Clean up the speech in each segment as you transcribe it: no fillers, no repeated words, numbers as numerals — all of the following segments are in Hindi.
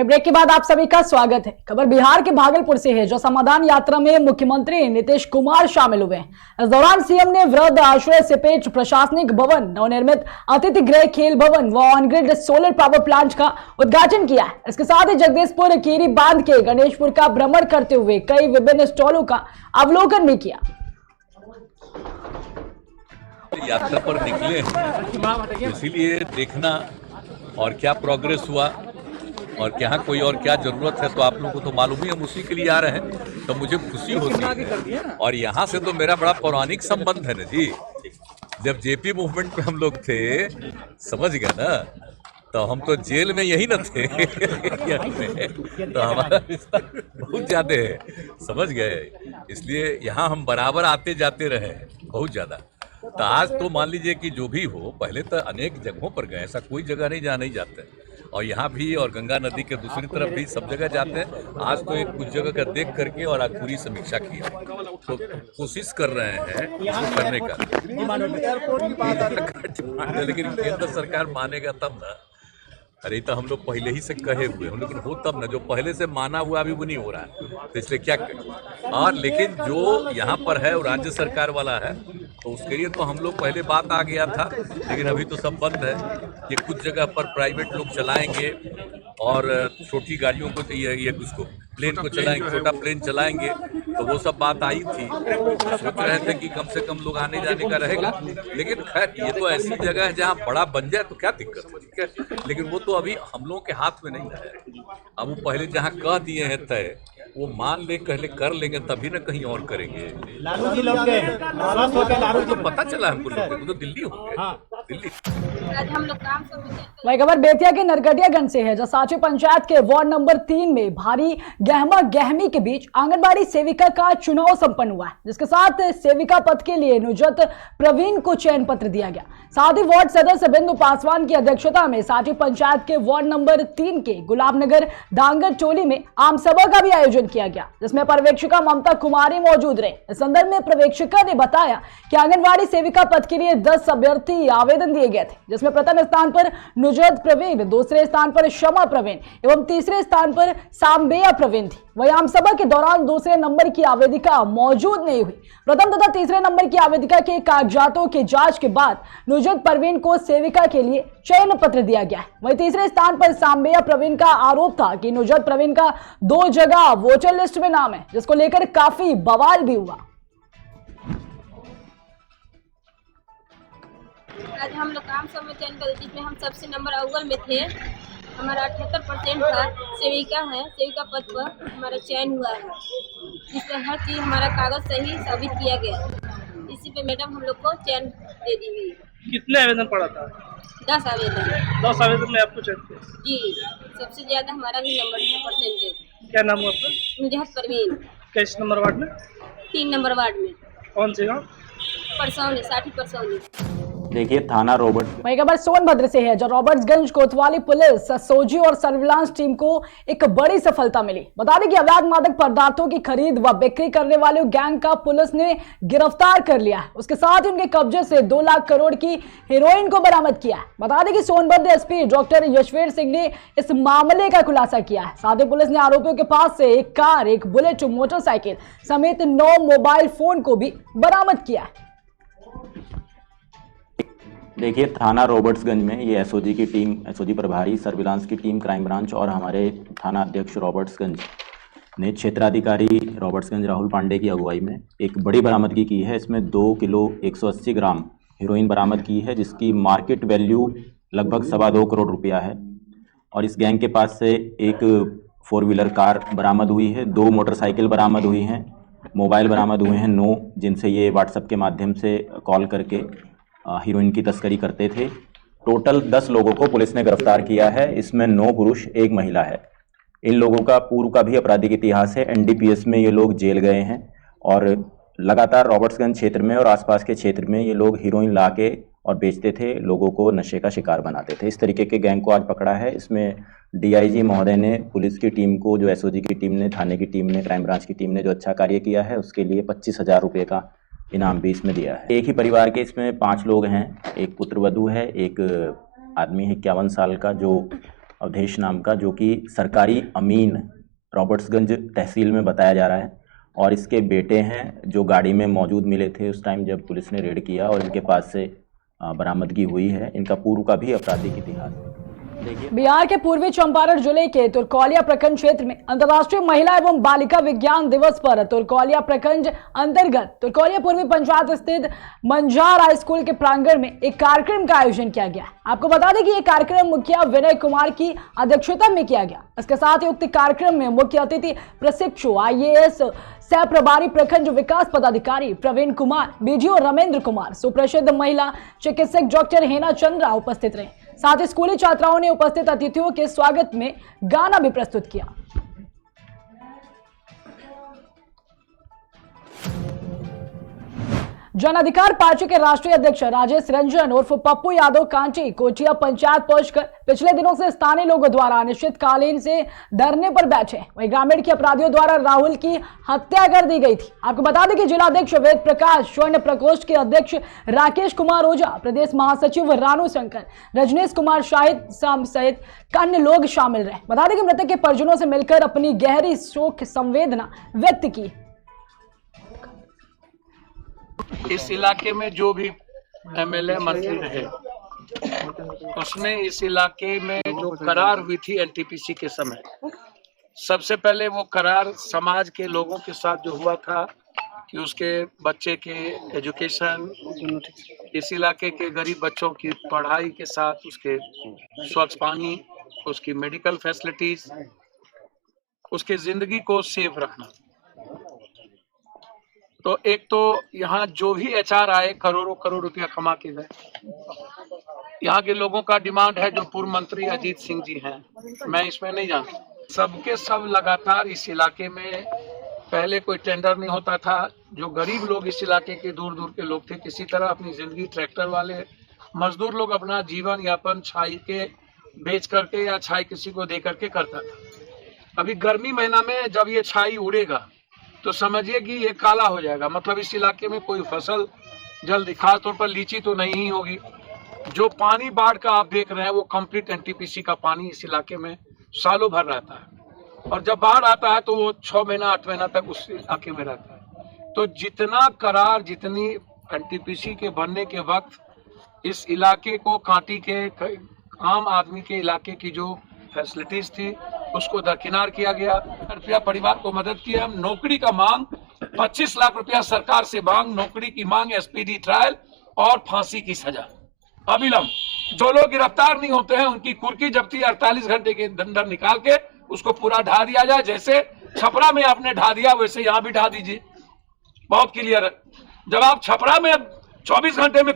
वहीं ब्रेक के बाद आप सभी का स्वागत है। खबर बिहार के भागलपुर से है, जो समाधान यात्रा में मुख्यमंत्री नीतीश कुमार शामिल हुए हैं। इस दौरान सीएम ने वृद्ध आश्रय सिपेट प्रशासनिक भवन, नवनिर्मित अतिथि गृह, खेल भवन व ऑनग्रिड सोलर पावर प्लांट का उद्घाटन किया है। इसके साथ ही जगदीशपुर कीरी बांध के गणेशपुर का भ्रमण करते हुए कई विभिन्न स्टॉलों का अवलोकन भी किया। यात्रा पर निकले हैं, इसीलिए देखना और क्या प्रोग्रेस हुआ और यहाँ कोई और क्या जरूरत है तो आप लोगों को तो मालूम ही, हम उसी के लिए आ रहे हैं। तो मुझे खुशी होती है और यहाँ से तो मेरा बड़ा पौराणिक संबंध है ना जी। जब जेपी मूवमेंट में हम लोग थे, समझ गए ना, तो हम तो जेल में यही न थे तो हमारा रिश्ता बहुत ज्यादा है, समझ गए। इसलिए यहाँ हम बराबर आते जाते रहे हैं बहुत ज्यादा। तो आज तो मान लीजिए कि जो भी हो, पहले तो अनेक जगहों पर गए, ऐसा कोई जगह नहीं जहाँ नहीं जाते, और यहाँ भी और गंगा नदी के दूसरी तरफ भी सब जगह जाते हैं। आज तो एक कुछ जगह का देख करके और आज पूरी समीक्षा किया, तो कोशिश कर रहे हैं करने का लेकिन केंद्र सरकार मानेगा तब ना। अरे तो हम लोग पहले ही से कहे हुए हैं, लेकिन हो तब ना, जो पहले से माना हुआ अभी वो नहीं हो रहा है, तो इसलिए क्या करें। और लेकिन जो यहाँ पर है वो राज्य सरकार वाला है, तो उसके लिए तो हम लोग पहले बात आ गया था, लेकिन अभी तो सब बंद है। ये कुछ जगह पर प्राइवेट लोग चलाएंगे और छोटी गाड़ियों को ये उसको प्लेन को चलाएंगे, छोटा प्लेन चलाएंगे, तो वो सब बात आई थी। सोच रहे थे कि कम से कम लोग आने जाने का रहेगा, लेकिन खैर ये तो ऐसी जगह है जहाँ बड़ा बन जाए तो क्या दिक्कत है, ठीक है। लेकिन वो तो अभी हम लोगों के हाथ में नहीं है। अब वो पहले जहाँ कह दिए हैं तय, वो मान ले, कहले कर लेंगे, तभी ना कहीं और करेंगे। लालू जी लोग गए, लालू जी तो पता चला हमको, लोग वो तो दिल्ली हो गए, दिल्ली। वही खबर बेतिया के नरकटियागंज से है, जो सांची पंचायत के वार्ड नंबर 3 में भारी गहमा गहमी के बीच आंगनबाड़ी सेविका का चुनाव संपन्न हुआ है, जिसके साथ सेविका पद के लिए नुजत प्रवीण को चयन पत्र दिया गया। साथ ही वार्ड सदस्य बिंदु पासवान की अध्यक्षता में सांची पंचायत के वार्ड नंबर 3 के गुलाबनगर डांगर टोली में आम सभा का भी आयोजन किया गया, जिसमें पर्यवेक्षिका ममता कुमारी मौजूद रहे। इस संदर्भ में पर्यवेक्षिका ने बताया कि आंगनबाड़ी सेविका पद के लिए 10 अभ्यर्थी आवेदन दिए गए थे, जिसमें प्रथम स्थान पर नुजत प्रवीण, दूसरे स्थान पर शमा प्रवीण एवं तीसरे स्थान पर सांबेया प्रवीण थी। वहीं आम सभा के दौरान दूसरे नंबर की आवेदिका मौजूद नहीं हुई। प्रथम तथा तीसरे नंबर की आवेदिका के कागजातों की जांच के बाद नुजत प्रवीण को सेविका के लिए चयन पत्र दिया गया है। वहीं तीसरे स्थान पर सांबेया प्रवीण का आरोप था कि नुजत प्रवीण का 2 जगह वोटर लिस्ट में नाम है, जिसको लेकर काफी बवाल भी हुआ। आज हम लोग काम सब में चयन कर, जिसमें हम सबसे नंबर अव्वल में थे। हमारा 78% था, सेविका है, सेविका पद पर हमारा चयन हुआ है, जिसमें हर चीज़ हमारा कागज सही साबित किया गया। इसी पे मैडम हम लोग को चयन दे दी हुई। कितने आवेदन पड़ा था? 10 आवेदन। 10 आवेदन में आपको चयन किया? जी, सबसे ज़्यादा हमारा ही नंबर है, परसेंटेज। क्या नाम हुआ आपका? नुजत परवीन। किस नंबर वार्ड में? 3 नंबर वार्ड में। कौन से गाँव? परसौनी, साठी परसौनी। देखिए थाना रॉबर्ट। वही खबर सोनभद्र से है, जो रॉबर्ट्सगंज कोतवाली पुलिस, एसओजी और सर्विलांस टीम को एक बड़ी सफलता मिली। बता दें कि अवैध मादक पदार्थों की खरीद व बिक्री करने वाले गैंग का पुलिस ने गिरफ्तार कर लिया है। उसके साथ ही उनके कब्जे से 2 लाख करोड़ की हेरोइन को बरामद किया है। बता दें कि सोनभद्र एसपी डॉक्टर यशवीर सिंह ने इस मामले का खुलासा किया है। साथ ही पुलिस ने आरोपियों के पास से एक कार, एक बुलेट मोटरसाइकिल समेत 9 मोबाइल फोन को भी बरामद किया है। देखिए थाना रॉबर्ट्सगंज में ये एसओजी की टीम, एसओजी प्रभारी, सर्विलांस की टीम, क्राइम ब्रांच और हमारे थाना अध्यक्ष रॉबर्ट्सगंज ने क्षेत्राधिकारी रॉबर्ट्सगंज राहुल पांडे की अगुवाई में एक बड़ी बरामदगी की है। इसमें 2 किलो 180 ग्राम हीरोइन बरामद की है, जिसकी मार्केट वैल्यू लगभग 2.25 करोड़ रुपया है। और इस गैंग के पास से एक 4 व्हीलर कार बरामद हुई है, 2 मोटरसाइकिल बरामद हुई हैं, मोबाइल बरामद हुए हैं 9, जिनसे ये व्हाट्सएप के माध्यम से कॉल करके हीरोइन की तस्करी करते थे। टोटल 10 लोगों को पुलिस ने गिरफ्तार किया है। इसमें 9 पुरुष, 1 महिला है। इन लोगों का पूर्व का भी आपराधिक इतिहास है। एनडीपीएस में ये लोग जेल गए हैं और लगातार रॉबर्ट्सगंज क्षेत्र में और आसपास के क्षेत्र में ये लोग हीरोइन ला के और बेचते थे, लोगों को नशे का शिकार बनाते थे। इस तरीके के गैंग को आज पकड़ा है। इसमें डीआईजी महोदय ने पुलिस की टीम को, जो एसओजी की टीम ने, थाने की टीम ने, क्राइम ब्रांच की टीम ने जो अच्छा कार्य किया है, उसके लिए 25,000 रुपये का इनाम भी इसमें दिया है। एक ही परिवार के इसमें 5 लोग हैं। एक पुत्रवधू है, एक आदमी है 51 साल का जो अवधेश नाम का, जो कि सरकारी अमीन रॉबर्ट्सगंज तहसील में बताया जा रहा है, और इसके बेटे हैं जो गाड़ी में मौजूद मिले थे उस टाइम जब पुलिस ने रेड किया, और इनके पास से बरामदगी हुई है। इनका पूर्व का भी आपराधिक इतिहास है। बिहार के पूर्वी चंपारण जिले के तुरकौलिया प्रखंड क्षेत्र में अंतर्राष्ट्रीय महिला एवं बालिका विज्ञान दिवस पर तुरकौलिया प्रखंड अंतर्गत तुरकौलिया पूर्वी पंचायत स्थित मंजार हाई स्कूल के प्रांगण में एक कार्यक्रम का आयोजन किया गया। आपको बता दें कि यह कार्यक्रम मुखिया विनय कुमार की अध्यक्षता में किया गया। इसके साथ ही उक्त कार्यक्रम में मुख्य अतिथि प्रशिक्षु IAS सह प्रभारी प्रखंड विकास पदाधिकारी प्रवीण कुमार, BGO रमेंद्र कुमार, सुप्रसिद्ध महिला चिकित्सक डॉक्टर हेना चंद्रा उपस्थित रहे। साथ ही स्कूली छात्राओं ने उपस्थित अतिथियों के स्वागत में गाना भी प्रस्तुत किया। जन अधिकार पार्टी के राष्ट्रीय अध्यक्ष राजेश रंजन उर्फ पप्पू यादव कांटी कोचिया पंचायत पहुंचकर पिछले दिनों से स्थानीय लोगों द्वारा अनिश्चितकालीन से धरने पर बैठे। वहीं ग्रामीण के अपराधियों द्वारा राहुल की हत्या कर दी गई थी। आपको बता दें कि जिलाध्यक्ष वेद प्रकाश, स्वर्ण प्रकोष्ठ के अध्यक्ष राकेश कुमार ओझा, प्रदेश महासचिव रानू शंकर, रजनीश कुमार शाहिद सहित अन्य लोग शामिल रहे। बता दें कि मृतक के परिजनों से मिलकर अपनी गहरी शोक संवेदना व्यक्त की। इस इलाके में जो भी MLA मंत्री रहे, उसमें इस इलाके में जो करार हुई थी NTPC के समय, सबसे पहले वो करार समाज के लोगों के साथ जो हुआ था कि उसके बच्चे के एजुकेशन, इस इलाके के गरीब बच्चों की पढ़ाई के साथ उसके स्वच्छ पानी, उसकी मेडिकल फैसिलिटीज, उसके जिंदगी को सेफ रखना। तो एक तो यहाँ जो भी HR आए करोड़ों करोड़ रुपया कमा के गए। यहाँ के लोगों का डिमांड है, जो पूर्व मंत्री अजीत सिंह जी हैं, मैं इसमें नहीं जानता, सबके सब लगातार इस इलाके में पहले कोई टेंडर नहीं होता था। जो गरीब लोग इस इलाके के दूर दूर के लोग थे, किसी तरह अपनी जिंदगी, ट्रैक्टर वाले मजदूर लोग अपना जीवन यापन छाई के बेच करके या छाई किसी को दे करके करता था। अभी गर्मी महीना में जब ये छाई उड़ेगा तो समझिए कि ये काला हो जाएगा। मतलब इस इलाके में कोई फसल जल्दी, खास तौर पर लीची तो नहीं ही होगी। जो पानी बाढ़ का आप देख रहे हैं वो कंप्लीट NTPC का पानी इस इलाके में सालों भर रहता है, और जब बाढ़ आता है तो वो 6 महीना 8 महीना तक उस इलाके में रहता है। तो जितना करार, जितनी NTPC के बनने के वक्त इस इलाके को कांटी के आम आदमी के इलाके की जो फैसिलिटीज थी उसको दरकिनार किया गया। रुपया परिवार को मदद की। हम नौकरी का मांग 25 लाख रुपया सरकार से मांग, नौकरी की मांग, SPD ट्रायल और फांसी की सजा अविलंब। जो लोग गिरफ्तार नहीं होते हैं उनकी कुर्की जब्ती 48 घंटे के अंदर निकाल के उसको पूरा ढा दिया जाए। जैसे छपरा में आपने ढा दिया वैसे यहाँ भी ढा दीजिए। बहुत क्लियर है। जब आप छपरा में 24 घंटे में,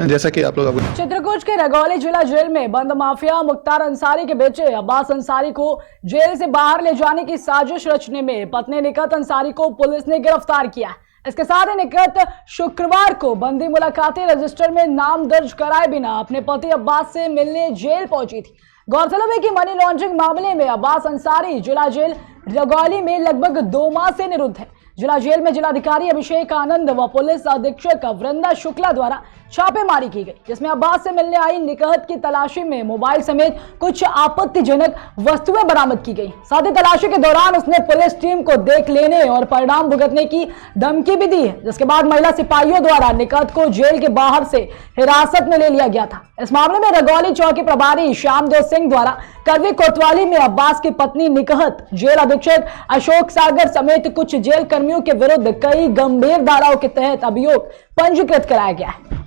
जैसा कि आप लोग चित्रकूट के रगौली जिला जेल में बंद माफिया मुख्तार अंसारी के बेटे अब्बास अंसारी को जेल से बाहर ले जाने की साजिश रचने में पत्नी निकहत अंसारी को पुलिस ने गिरफ्तार किया। इसके साथ ही निकहत शुक्रवार को बंदी मुलाकाती रजिस्टर में नाम दर्ज कराए बिना अपने पति अब्बास से मिलने जेल पहुंची थी। गौरतलब है कि मनी लॉन्ड्रिंग मामले में अब्बास अंसारी जिला जेल रगौली में लगभग 2 माह से निरुद्ध है। जिला जेल में जिलाधिकारी अभिषेक आनंद व पुलिस अधीक्षक वृंदा शुक्ला द्वारा छापेमारी की गई, जिसमें अब्बास से मिलने आई निकहत की तलाशी में मोबाइल समेत कुछ आपत्तिजनक वस्तुएं बरामद की गई। साथ ही तलाशी के दौरान उसने पुलिस टीम को देख लेने और परिणाम भुगतने की धमकी भी दी है, जिसके बाद महिला सिपाहियों द्वारा निकहत को जेल के बाहर से हिरासत में ले लिया गया था। इस मामले में रगौली चौकी प्रभारी श्यामदेव सिंह द्वारा करवी कोतवाली में अब्बास की पत्नी निकहत, जेल अधीक्षक अशोक सागर समेत कुछ जेल कर्मियों के विरुद्ध कई गंभीर धाराओं के तहत अभियोग पंजीकृत कराया गया है।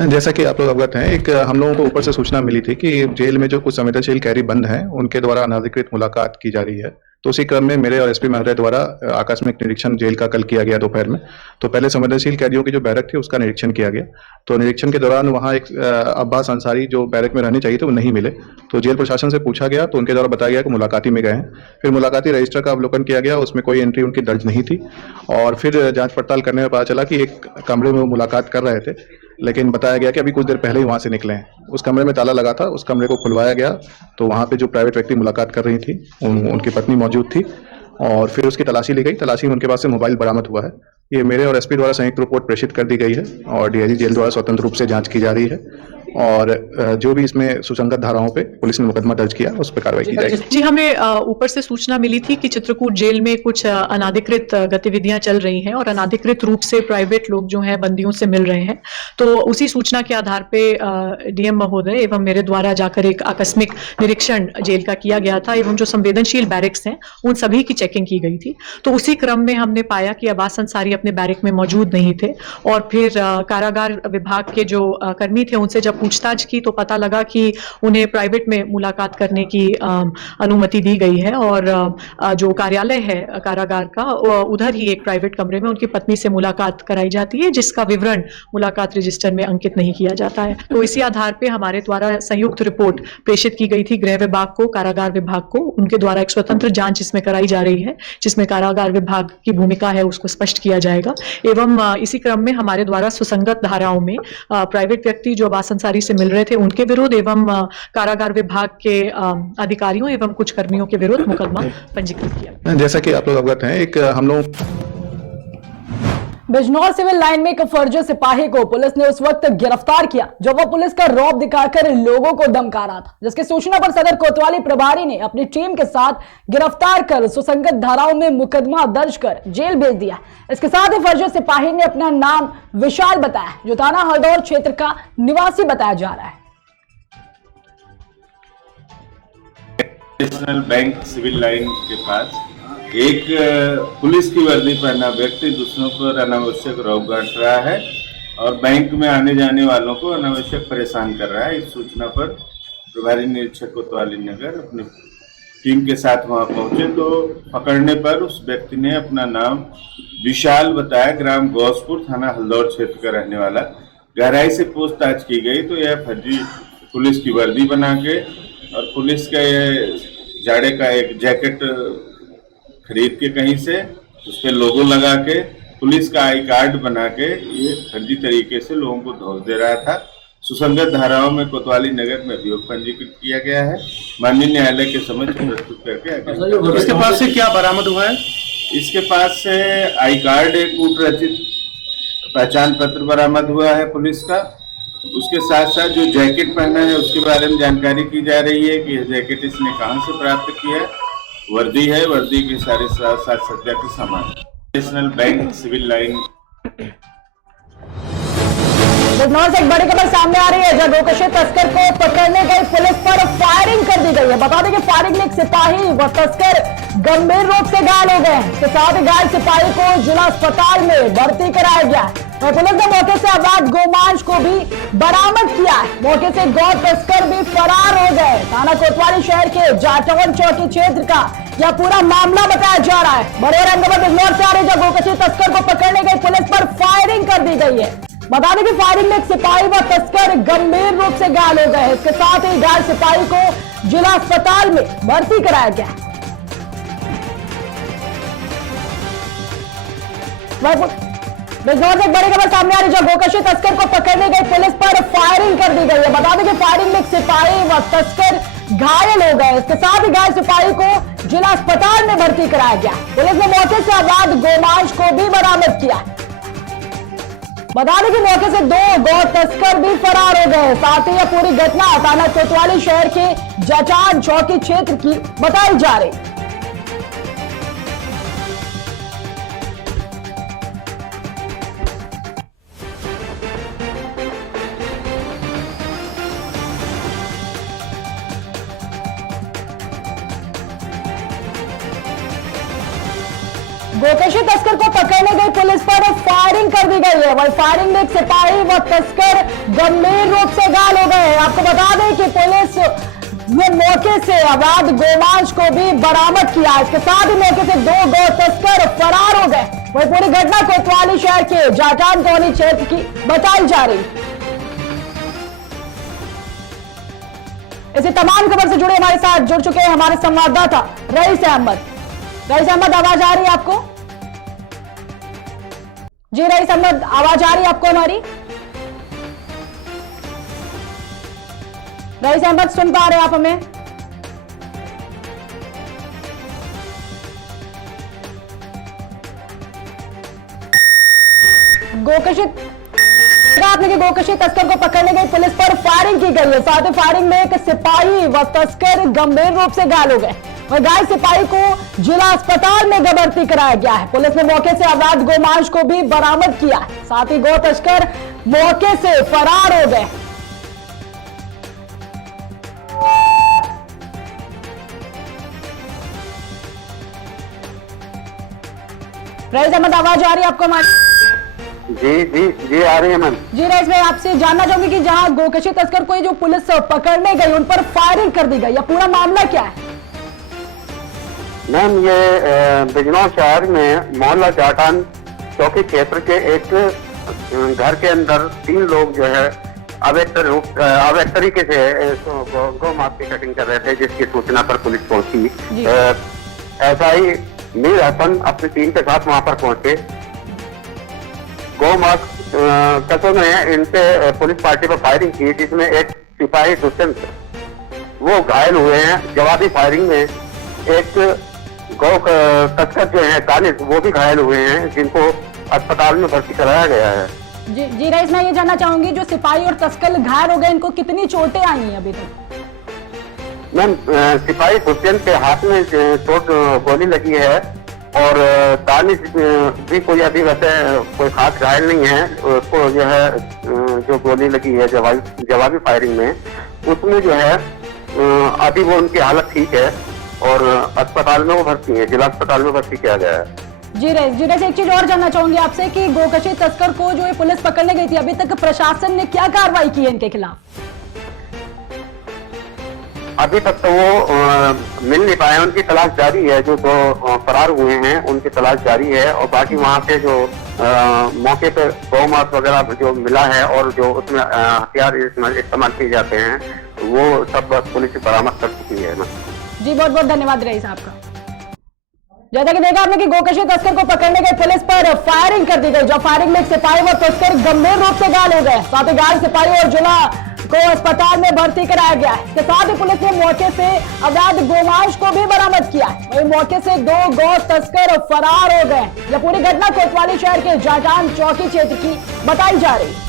जैसा कि आप लोग अवगत हैं, एक हम लोगों को ऊपर से सूचना मिली थी कि जेल में जो कुछ संवेदनशील कैदी बंद हैं उनके द्वारा अनाधिकृत मुलाकात की जा रही है। तो उसी क्रम में मेरे और SP महोदय द्वारा आकस्मिक निरीक्षण जेल का कल किया गया दोपहर में। तो पहले संवेदनशील कैदियों की जो बैरक थी उसका निरीक्षण किया गया। तो निरीक्षण के दौरान वहाँ एक अब्बास अंसारी जो बैरक में रहने चाहिए थे वो नहीं मिले। तो जेल प्रशासन से पूछा गया तो उनके द्वारा बताया गया कि मुलाकाती में गए हैं। फिर मुलाकाती रजिस्टर का अवलोकन किया गया, उसमें कोई एंट्री उनकी दर्ज नहीं थी। और फिर जाँच पड़ताल करने में पता चला कि एक कमरे में वो मुलाकात कर रहे थे, लेकिन बताया गया कि अभी कुछ देर पहले ही वहाँ से निकले हैं। उस कमरे में ताला लगा था, उस कमरे को खुलवाया गया तो वहाँ पे जो प्राइवेट व्यक्ति मुलाकात कर रही थी उनकी पत्नी मौजूद थी, और फिर उसकी तलाशी ली गई। तलाशी में उनके पास से मोबाइल बरामद हुआ है। ये मेरे और SP द्वारा संयुक्त रिपोर्ट प्रेषित कर दी गई है और DIG जेल द्वारा स्वतंत्र रूप से जांच की जा रही है। और जो भी इसमें सुसंगत धाराओं पे पुलिस ने मुकदमा दर्ज किया उस पर कार्रवाई की जाएगी। जी, हमें ऊपर से सूचना मिली थी कि चित्रकूट जेल में कुछ अनाधिकृत गतिविधियां चल रही हैं और अनाधिकृत रूप से प्राइवेट लोग जो हैं बंदियों से मिल रहे हैं। तो उसी सूचना के आधार पे डीएम महोदय एवं मेरे द्वारा जाकर एक आकस्मिक निरीक्षण जेल का किया गया था एवं जो संवेदनशील बैरिक्स हैं उन सभी की चेकिंग की गई थी। तो उसी क्रम में हमने पाया कि अब्बास अंसारी अपने बैरिक में मौजूद नहीं थे और फिर कारागार विभाग के जो कर्मी थे उनसे जब पूछताछ की तो पता लगा कि उन्हें प्राइवेट में मुलाकात करने की अनुमति दी गई है और जो कार्यालय है कारागार का उधर ही एक प्राइवेट कमरे में उनकी पत्नी से मुलाकात कराई जाती है, जिसका विवरण मुलाकात रजिस्टर में अंकित नहीं किया जाता है। तो इसी आधार पे हमारे द्वारा संयुक्त रिपोर्ट प्रेषित की गई थी गृह विभाग को, कारागार विभाग को। उनके द्वारा एक स्वतंत्र जांच इसमें कराई जा रही है जिसमें कारागार विभाग की भूमिका है उसको स्पष्ट किया जाएगा। एवं इसी क्रम में हमारे द्वारा सुसंगत धाराओं में प्राइवेट व्यक्ति जो अब्बास अंसारी से मिल रहे थे उनके विरुद्ध एवं कारागार विभाग के अधिकारियों एवं कुछ कर्मियों के विरुद्ध मुकदमा पंजीकृत किया। जैसा कि आप लोग अवगत हैं, एक हम लोग बिजनौर सिविल लाइन में एक फर्जी सिपाही को पुलिस ने उस वक्त गिरफ्तार किया जब वह पुलिस का रौब दिखाकर लोगों को धमका रहा था, जिसकी सूचना पर सदर कोतवाली प्रभारी ने अपनी टीम के साथ गिरफ्तार कर सुसंगत धाराओं में मुकदमा दर्ज कर जेल भेज दिया। इसके साथ ही फर्जी सिपाही ने अपना नाम विशाल बताया, जो थाना हल्दौर क्षेत्र का निवासी बताया जा रहा है। नेशनल बैंक सिविल लाइन के पास एक पुलिस की वर्दी पहना व्यक्ति दूसरों पर अनावश्यक रौब गांठ रहा है और बैंक में आने जाने वालों को अनावश्यक परेशान कर रहा है। इस सूचना पर प्रभारी निरीक्षक कोतवाली नगर अपनी टीम के साथ वहां पहुंचे तो पकड़ने पर उस व्यक्ति ने अपना नाम विशाल बताया, ग्राम गौसपुर, थाना हल्दौर क्षेत्र का रहने वाला। गहराई से पूछताछ की गई तो यह फर्जी पुलिस की वर्दी बना के और पुलिस का ये जाड़े का एक जैकेट खरीद के कहीं से उस पर लोगो लगा के पुलिस का आई कार्ड बना के ये फर्जी तरीके से लोगों को धोखा दे रहा था। सुसंगत धाराओं में कोतवाली नगर में अभियोग पंजीकृत किया गया है, माननीय न्यायालय के समक्ष प्रस्तुत करके। इसके पास से क्या बरामद हुआ है? इसके पास से आई कार्ड, एक कूट रचित पहचान पत्र बरामद हुआ है पुलिस का। उसके साथ साथ जो जैकेट पहना है उसके बारे में जानकारी की जा रही है कि यह जैकेट इसने कहां से प्राप्त किया है। वर्दी है, वर्दी के सारे साथ सज्जा के सामान। National bank civil line. Bijnor से एक बड़ी खबर सामने आ रही है, जब गोकशी तस्कर को पकड़ने गई पुलिस पर फायरिंग कर दी गई है। बता दें कि फायरिंग में एक सिपाही व तस्कर गंभीर रूप से घायल हो गए हैं। इसके साथ ही घायल सिपाही को जिला अस्पताल में भर्ती कराया गया है और पुलिस ने मौके से अवैध गोमांस को भी बरामद किया है। मौके से गौ तस्कर भी फरार हो गए। थाना कोतवाली शहर के जाटवन चौकी क्षेत्र का यह पूरा मामला बताया जा रहा है। बड़े रंगमत बिजनौर से आ रही जब गोकशी तस्कर को पकड़ने गई पुलिस पर फायरिंग कर दी गई है। बता दें कि फायरिंग में एक सिपाही व तस्कर गंभीर रूप से घायल हो गए। इसके साथ ही घायल सिपाही को जिला अस्पताल में भर्ती कराया गया। बिजनौर से एक बड़ी खबर सामने आ रही है, गोकशी तस्कर को पकड़ने गई पुलिस पर फायरिंग कर दी गई है। बता दें कि फायरिंग में एक सिपाही व तस्कर घायल हो गए। इसके साथ ही घायल सिपाही को जिला अस्पताल में भर्ती कराया गया। पुलिस ने मौके से अवैध गोमांस को भी बरामद किया। बता दें कि मौके से 2 गौ तस्कर भी फरार हो गए। साथ ही यह पूरी घटना थाना कोतवाली शहर के जाटान चौकी क्षेत्र की बताई जा रही। गोकशी तस्कर को पकड़ने गई पुलिस पर फायरिंग कर दी गई है। वही फायरिंग में एक सिपाही व तस्कर गंभीर रूप से घायल हो गए। आपको बता दें कि पुलिस ने मौके से अवैध गोमांस को भी बरामद किया। इसके साथ ही मौके से 2 गौ तस्कर फरार हो गए। वही पूरी घटना कोतवाली शहर के जाटान चौकी क्षेत्र की बताई जा रही। इसी तमाम खबर से जुड़े हमारे साथ जुड़ चुके हैं हमारे संवाददाता रईस अहमद। रईस अहमद, आवाज आ रही है आपको? जी रईस अहमद, आवाज आ रही है आपको हमारी? रईस अहमद, सुन पा रहे हैं आप हमें? गोकशी आपने की गोकशी तस्कर को पकड़ने गई पुलिस पर फायरिंग की गई है। साथ ही फायरिंग में एक सिपाही व तस्कर गंभीर रूप से घायल हो गए। वह घायल सिपाही को जिला अस्पताल में भर्ती कराया गया है। पुलिस ने मौके से अवैध गोमांस को भी बरामद किया है। साथ ही गो तस्कर मौके से फरार हो गए। रईस अहमद, आवाज आ रही है आपको हमारी? जी आ रही है मैम। जी रईस, मैं आपसे जानना चाहूंगी कि जहां गोकशी तस्कर को जो पुलिस पकड़ने गई उन पर फायरिंग कर दी गई, या पूरा मामला क्या है? मैम, ये बिजनौर शहर में मोहल्ला जाटान चौकी क्षेत्र के एक घर के अंदर 3 लोग जो है अवैध तरीके से गौ मांस की कटिंग कर रहे थे, जिसकी सूचना पर पुलिस पहुंची। ऐसा ही मीर हसन अपनी टीम के साथ वहां पर पहुंचे। गौ मांस कस्टों ने इन पे पुलिस पार्टी पर फायरिंग की, जिसमें एक सिपाही दुष्यंत वो घायल हुए हैं। जवाबी फायरिंग में एक गौ तस्कर जो है कानिस, वो भी घायल हुए हैं, जिनको अस्पताल में भर्ती कराया गया है। जी रईस, मैं ये जानना चाहूंगी जो सिपाही और तस्कर घायल हो गए, इनको कितनी चोटें आई हैं अभी तक? मैम, सिपाही दुष्यंत के हाथ में चोट गोली लगी है और तानिश भी कोई अभी वैसे कोई खास घायल नहीं है। उसको जो है जो गोली लगी है जवाबी फायरिंग में, उसमें जो है अभी वो उनकी हालत ठीक है और अस्पताल में वो भर्ती है, जिला अस्पताल में भर्ती किया गया है। जी रईस, एक चीज और जानना चाहूंगी आपसे कि गोकशी तस्कर को जो पुलिस पकड़ने गई थी, अभी तक प्रशासन ने क्या कार्रवाई की है इनके खिलाफ? अभी तक तो वो मिल नहीं पाए, उनकी तलाश जारी है। जो 2 फरार हुए हैं उनकी तलाश जारी है और बाकी वहाँ से जो मौके पर गौ मांस वगैरह जो मिला है और जो उसमें हथियार इस्तेमाल किए जाते हैं, वो सब पुलिस बरामद कर चुकी है। जी बहुत बहुत धन्यवाद रईस आपका। जैसा कि देखा आपने कि गोकशी तस्कर को पकड़ने गई पुलिस पर फायरिंग कर दी गई। जब फायरिंग में एक सिपाही व तस्कर गंभीर रूप से घायल हो गए। साथ ही घायल सिपाही और जिला को अस्पताल में भर्ती कराया गया है। इसके साथ ही पुलिस ने मौके से अवैध गोमांस को भी बरामद किया है। वहीं मौके से 2 गौ तस्कर फरार हो गए। यह पूरी घटना कोतवाली शहर के जाटान चौकी क्षेत्र की बताई जा रही है।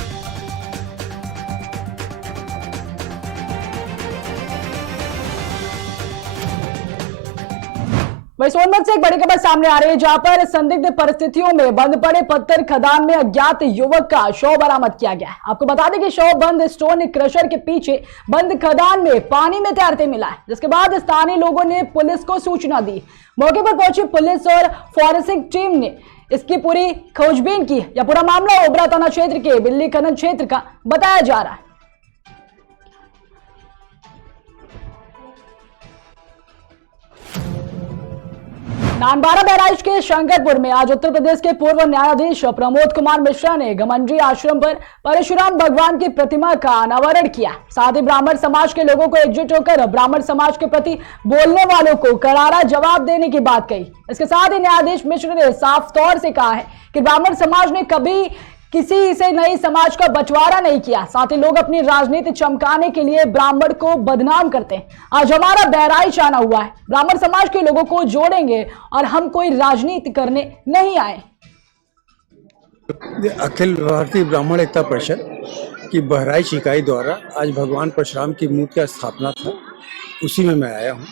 वहीं सोनभद्र से एक बड़ी खबर सामने आ रही है, जहां पर संदिग्ध परिस्थितियों में बंद पड़े पत्थर खदान में अज्ञात युवक का शव बरामद किया गया है। आपको बता दें कि शव बंद स्टोन क्रशर के पीछे बंद खदान में पानी में तैरते मिला है, जिसके बाद स्थानीय लोगों ने पुलिस को सूचना दी। मौके पर पहुंची पुलिस और फॉरेंसिक टीम ने इसकी पूरी खोजबीन की। यह पूरा मामला ओबरा थाना क्षेत्र के बिल्ली खनन क्षेत्र का बताया जा रहा है। नानबारा बैराज के शंकरपुर में आज उत्तर प्रदेश के पूर्व न्यायाधीश प्रमोद कुमार मिश्रा ने घमंडरी आश्रम पर परशुराम भगवान की प्रतिमा का अनावरण किया। साथ ही ब्राह्मण समाज के लोगों को एकजुट होकर ब्राह्मण समाज के प्रति बोलने वालों को करारा जवाब देने की बात कही। इसके साथ ही न्यायाधीश मिश्र ने साफ तौर से कहा है कि ब्राह्मण समाज ने कभी किसी से नई समाज का बंटवारा नहीं किया। साथ ही लोग अपनी राजनीति चमकाने के लिए ब्राह्मण को बदनाम करते हैं। आज हमारा बहराइच आना हुआ है, ब्राह्मण समाज के लोगों को जोड़ेंगे और हम कोई राजनीति करने नहीं आए। अखिल भारतीय ब्राह्मण एकता परिषद की बहराइच इकाई द्वारा आज भगवान परशुराम की मूर्ति का स्थापना था, उसी में मैं आया हूँ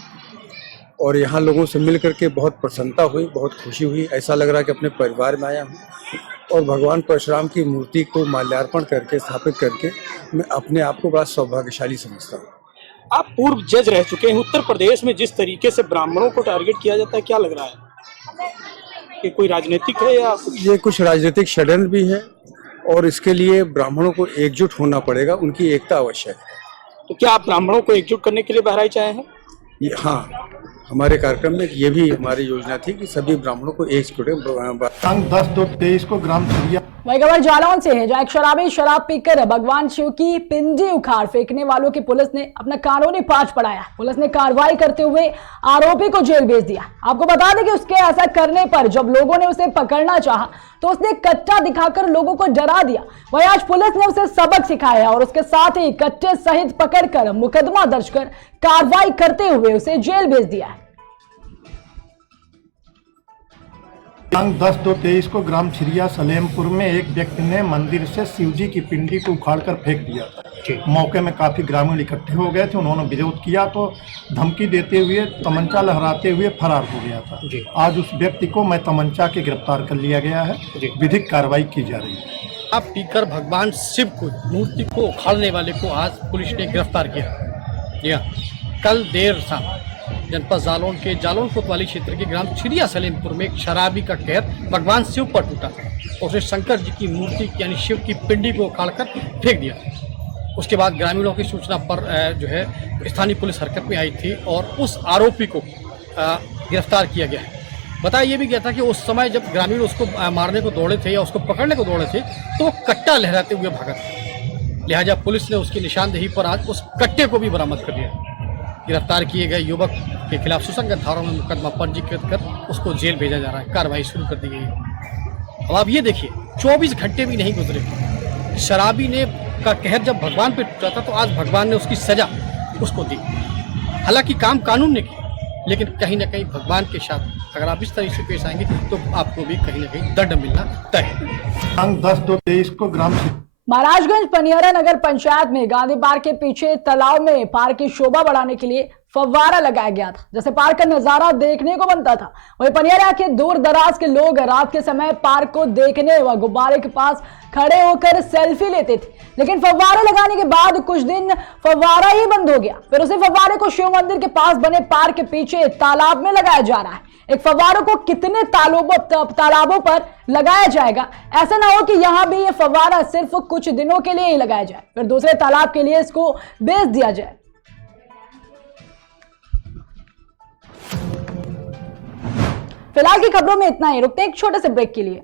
और यहाँ लोगों से मिल करके बहुत प्रसन्नता हुई, बहुत खुशी हुई। ऐसा लग रहा है कि अपने परिवार में आया हूँ और भगवान परशुराम की मूर्ति को माल्यार्पण करके स्थापित करके मैं अपने आप को बड़ा सौभाग्यशाली समझता हूँ। आप पूर्व जज रह चुके हैं। उत्तर प्रदेश में जिस तरीके से ब्राह्मणों को टारगेट किया जाता है, क्या लग रहा है कि कोई राजनीतिक है या ये कुछ राजनीतिक षड्यंत्र भी है और इसके लिए ब्राह्मणों को एकजुट होना पड़ेगा, उनकी एकता आवश्यक है। तो क्या आप ब्राह्मणों को एकजुट करने के लिए बहराइच आए हैं? हाँ, हमारे कार्यक्रम में ये भी हमारी योजना थी कि सभी ब्राह्मणों को एक छोटे 10/2/23 को ग्राम छुरिया। वही खबर जालौन से है, जहां एक शराबी शराब पीकर भगवान शिव की पिंडी उखाड़ फेंकने वालों की पुलिस ने अपना कानूनी पांच पढ़ाया। पुलिस ने कार्रवाई करते हुए आरोपी को जेल भेज दिया। आपको बता दें कि उसके ऐसा करने पर जब लोगों ने उसे पकड़ना चाहा तो उसने कट्टा दिखाकर लोगों को डरा दिया। वही आज पुलिस ने उसे सबक सिखाया और उसके साथ ही कट्टे सहित पकड़कर मुकदमा दर्ज कर कार्रवाई करते हुए उसे जेल भेज दिया है। दिनांक 10/2/23 को ग्राम छिरिया सलेमपुर में एक व्यक्ति ने मंदिर से शिवजी की पिंडी को उखाड़कर फेंक दिया था। मौके में काफी ग्रामीण इकट्ठे हो गए थे, उन्होंने विरोध किया तो धमकी देते हुए तमंचा लहराते हुए फरार हो गया था। आज उस व्यक्ति को मैं तमंचा के गिरफ्तार कर लिया गया है, विधिक कार्रवाई की जा रही है। आप पीकर भगवान शिव को मूर्ति को उखाड़ने वाले को आज पुलिस ने गिरफ्तार किया। जी हाँ, कल देर शाम जनपद जालौन के जालौन कोतवाली क्षेत्र के ग्राम छिरिया सलेमपुर में एक शराबी का कहर भगवान शिव पर टूटा था। उसने शंकर जी की मूर्ति यानी शिव की पिंडी को उखाड़कर फेंक दिया। उसके बाद ग्रामीणों की सूचना पर जो है स्थानीय पुलिस हरकत में आई थी और उस आरोपी को गिरफ्तार किया गया है। बताया ये भी गया था कि उस समय जब ग्रामीण उसको मारने को दौड़े थे या उसको पकड़ने को दौड़े थे तो वो कट्टा लहराते हुए भागा था। लिहाजा पुलिस ने उसकी निशानदेही पर आज उस कट्टे को भी बरामद कर लिया। गिरफ्तार किए गए युवक के खिलाफ सुसंगत धाराओं में मुकदमा पंजीकृत कर उसको जेल भेजा जा रहा है। कार्रवाई शुरू कर दी गई है। अब आप ये देखिए, 24 घंटे भी नहीं गुजरे, शराबी ने का कहर जब भगवान पे टूटा था तो आज भगवान ने उसकी सजा उसको दी। हालांकि काम कानून ने किया, लेकिन कहीं ना कहीं भगवान के साथ अगर आप इस तरह से पेश आएंगे तो आपको भी कहीं ना कहीं दंड मिलना तय है। दिनांक 10/2/23 को ग्राम महाराजगंज पनियारा नगर पंचायत में गांधी पार्क के पीछे तालाब में पार्क की शोभा बढ़ाने के लिए फव्वारा लगाया गया था, जैसे पार्क का नजारा देखने को बनता था। वहीं पनियारा के दूर दराज के लोग रात के समय पार्क को देखने व गुब्बारे के पास खड़े होकर सेल्फी लेते थे, लेकिन फव्वारा लगाने के बाद कुछ दिन फव्वारा ही बंद हो गया। फिर उसी फव्वारे को शिव मंदिर के पास बने पार्क के पीछे तालाब में लगाया जा रहा है। एक फव्वारों को कितने तालाबों पर लगाया जाएगा? ऐसा ना हो कि यहां भी ये फव्वारा सिर्फ कुछ दिनों के लिए ही लगाया जाए, फिर दूसरे तालाब के लिए इसको बेच दिया जाए। फिलहाल की खबरों में इतना ही, रुकते हैं एक छोटे से ब्रेक के लिए।